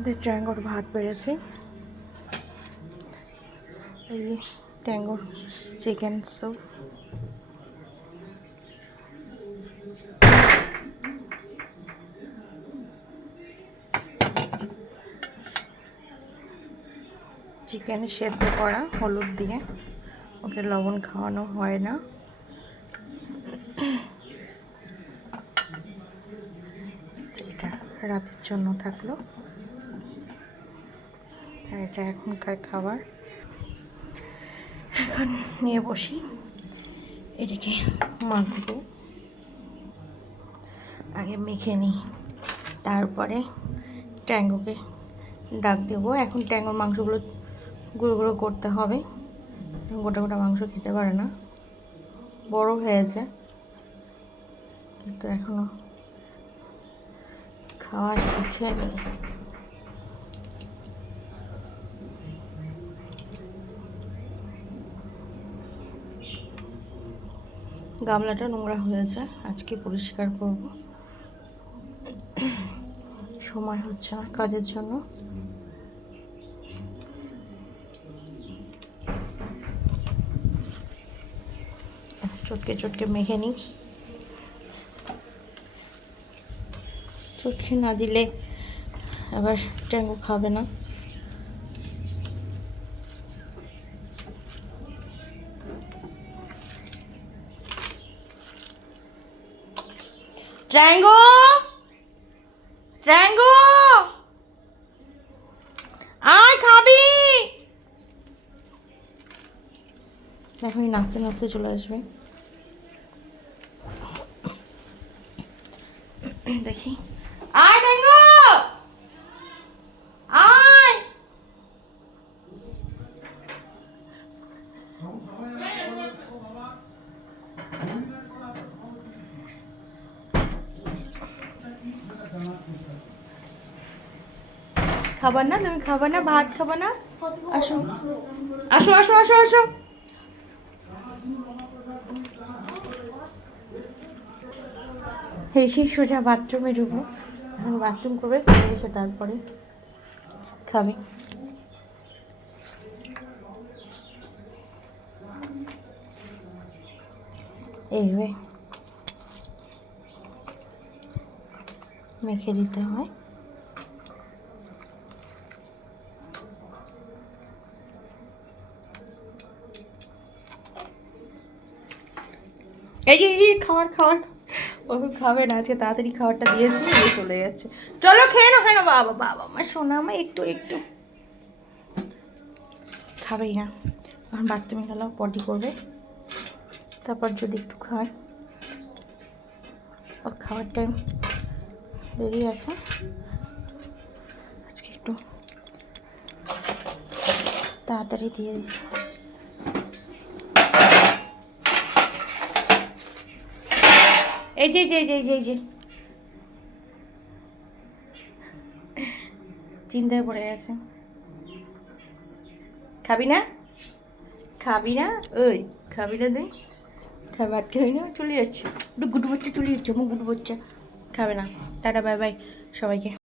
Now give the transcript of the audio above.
আমাদের ট্যাঙ্গোর ভাত বেড়েছি, এই ট্যাঙ্গোর চিকেন স্যুপ। চিকেন সেদ্ধ করা হলুদ দিয়ে, ওকে লবণ খাওয়ানো হয় না। এটা রাতের জন্য থাকলো, আর এটা এখনকার খাবার। এখন নিয়ে বসি, এটাকে মাখবো। আগে মেখে নিই, তারপরে ট্যাঙ্গোকে ডাক দেবো। এখন ট্যাঙ্গোর মাংসগুলো গুঁড়ো গুঁড়ো করতে হবে, গোটা গোটা মাংস খেতে পারে না। বড় হয়েছে কিন্তু এখনো খাওয়া শিখেনি। গামলাটা নোংরা হয়েছে, আজকে পরিষ্কার করব। সময় হচ্ছে না কাজের জন্য। চটকে চটকে মেখে নিই, চটকে না দিলে আবার ট্যাঙ্গো খাবে না। ট্যাঙ্গো, ট্যাঙ্গো আয় খাবি। এখন নাচতে নাচতে চলে আসবে। দেখি, আয় ট্যাঙ্গো আয়। খাবার না, তুমি খাবার না, ভাত খাবার না? আসো আসো আসো আসো আসো। সেই সোজা বাথরুমে ঢুকবো, বাথরুম করবে, করে এসে তারপরে খাবে। এইভাবে মেখে দিতে হয়। এই যে খাবার খাবার ওকে খাবে না, আজকে তাড়াতাড়ি খাবারটা দিয়েছি, চলে যাচ্ছে। চলো খেয়ে নাও, খেয়ে নাও। বাবা বাবা আমার সোনা আমার, একটু একটু খাবেই না। এখন বাথরুমে গেল, পটি করবে, তারপর যদি একটু খায়। ওর খাবার টাইম দেরি আছে, আজকে একটু তাড়াতাড়ি দিয়ে দিচ্ছি। এই যে যে যে যে যে চিন্তায় পড়ে গেছে। খাবি না, খাবি না, ওই খাবি না, তুই খাবি? ভাত খাবি না, চলে যাচ্ছে গুডু বাচ্চা, চলে যাচ্ছে আমার গুডু বাচ্চা। খাবে না। টাটা, বাই বাই সবাইকে।